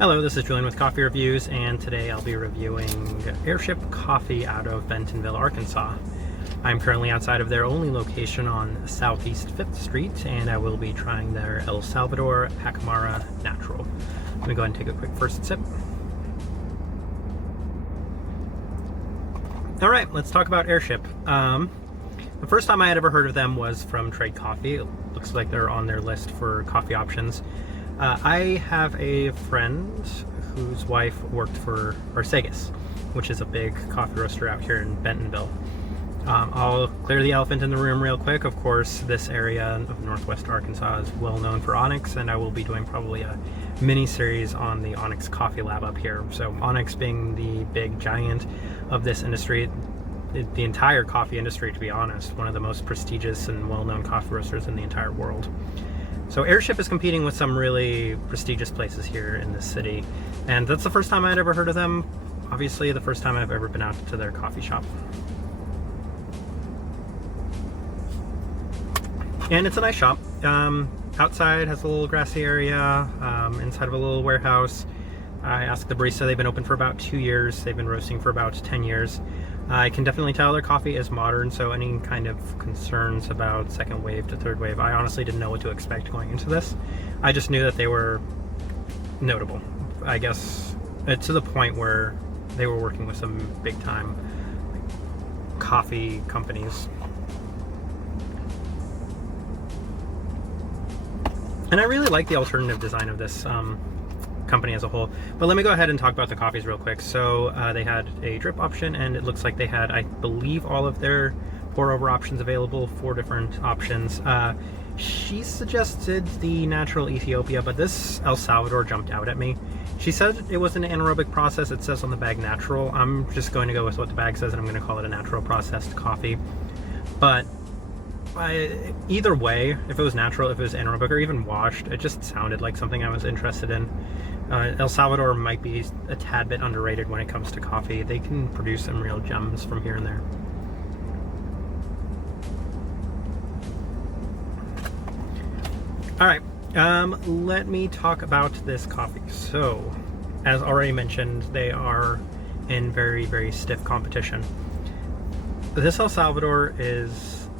Hello, this is Julian with Coffee Reviews, and today I'll be reviewing Airship Coffee out of Bentonville, Arkansas. I'm currently outside of their only location on Southeast 5th Street, and I will be trying their El Salvador Pacamara Natural. Let me go ahead and take a quick first sip. Alright, let's talk about Airship. The first time I had ever heard of them was from Trade Coffee. It looks like they're on their list for coffee options. I have a friend whose wife worked for Arcegas, which is a big coffee roaster out here in Bentonville. I'll clear the elephant in the room real quick. Of course, this area of Northwest Arkansas is well known for Onyx, and I will be doing probably a mini-series on the Onyx Coffee Lab up here. So Onyx being the big giant of this industry, the entire coffee industry, to be honest, one of the most prestigious and well-known coffee roasters in the entire world. So Airship is competing with some really prestigious places here in this city, and that's the first time I'd ever heard of them. Obviously, the first time I've ever been out to their coffee shop. And it's a nice shop. Outside has a little grassy area, inside of a little warehouse. I asked the barista, they've been open for about 2 years. They've been roasting for about 10 years. I can definitely tell their coffee is modern, so any kind of concerns about second wave to third wave, I honestly didn't know what to expect going into this. I just knew that they were notable. I guess to the point where they were working with some big time coffee companies. And I really like the alternative design of this company as a whole. But let me go ahead and talk about the coffees real quick. So they had a drip option, and it looks like they had, I believe, all of their pour over options available, 4 different options. She suggested the natural Ethiopia, but this El Salvador jumped out at me. She said it was an anaerobic process. It says on the bag natural. I'm just going to go with what the bag says, and I'm going to call it a natural processed coffee. But either way, if it was natural, if it was anaerobic, or even washed, it just sounded like something I was interested in. El Salvador might be a tad bit underrated when it comes to coffee. They can produce some real gems from here and there. Alright, let me talk about this coffee. So, as already mentioned, they are in very, very stiff competition. This El Salvador is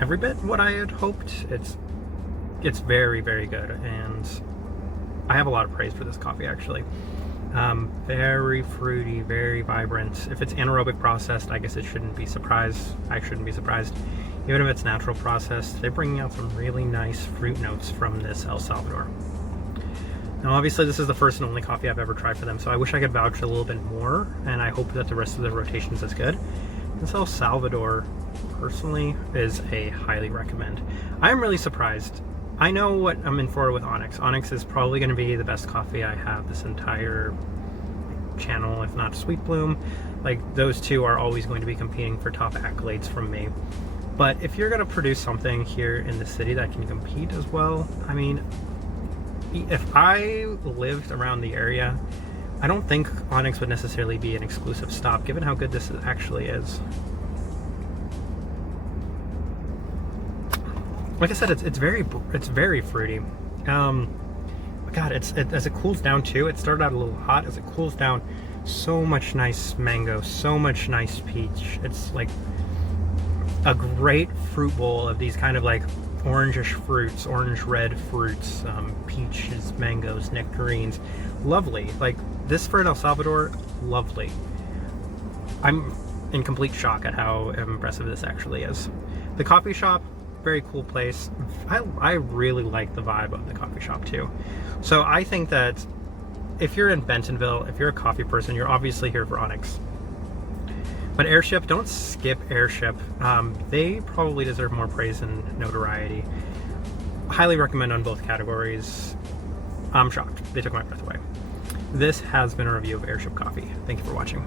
every bit what I had hoped. It's very, very good, and I have a lot of praise for this coffee, actually. Very fruity, very vibrant. If it's anaerobic processed, I guess it shouldn't be surprised. I shouldn't be surprised. Even if it's natural processed, they're bringing out some really nice fruit notes from this El Salvador. Now, obviously, this is the first and only coffee I've ever tried for them, so I wish I could vouch a little bit more, and I hope that the rest of the rotation is as good. This El Salvador, personally, is a highly recommend. I'm really surprised. I know what I'm in for with Onyx. Onyx is probably going to be the best coffee I have this entire channel, if not Sweet Bloom. Like, those two are always going to be competing for top accolades from me. But if you're going to produce something here in the city that can compete as well, I mean, if I lived around the area, I don't think Onyx would necessarily be an exclusive stop, given how good this actually is. Like I said, it's very fruity. God, as it cools down too, it started out a little hot. As it cools down, so much nice mango, so much nice peach. It's like a great fruit bowl of these kind of like orangish fruits, orange-red fruits, peaches, mangoes, nectarines. Lovely. Like, this for an El Salvador, lovely. I'm in complete shock at how impressive this actually is. The coffee shop, very cool place. I really like the vibe of the coffee shop too. So I think that if you're in Bentonville, if you're a coffee person, you're obviously here for Onyx. But Airship, don't skip Airship. They probably deserve more praise and notoriety. Highly recommend on both categories. I'm shocked. They took my breath away. This has been a review of Airship Coffee. Thank you for watching.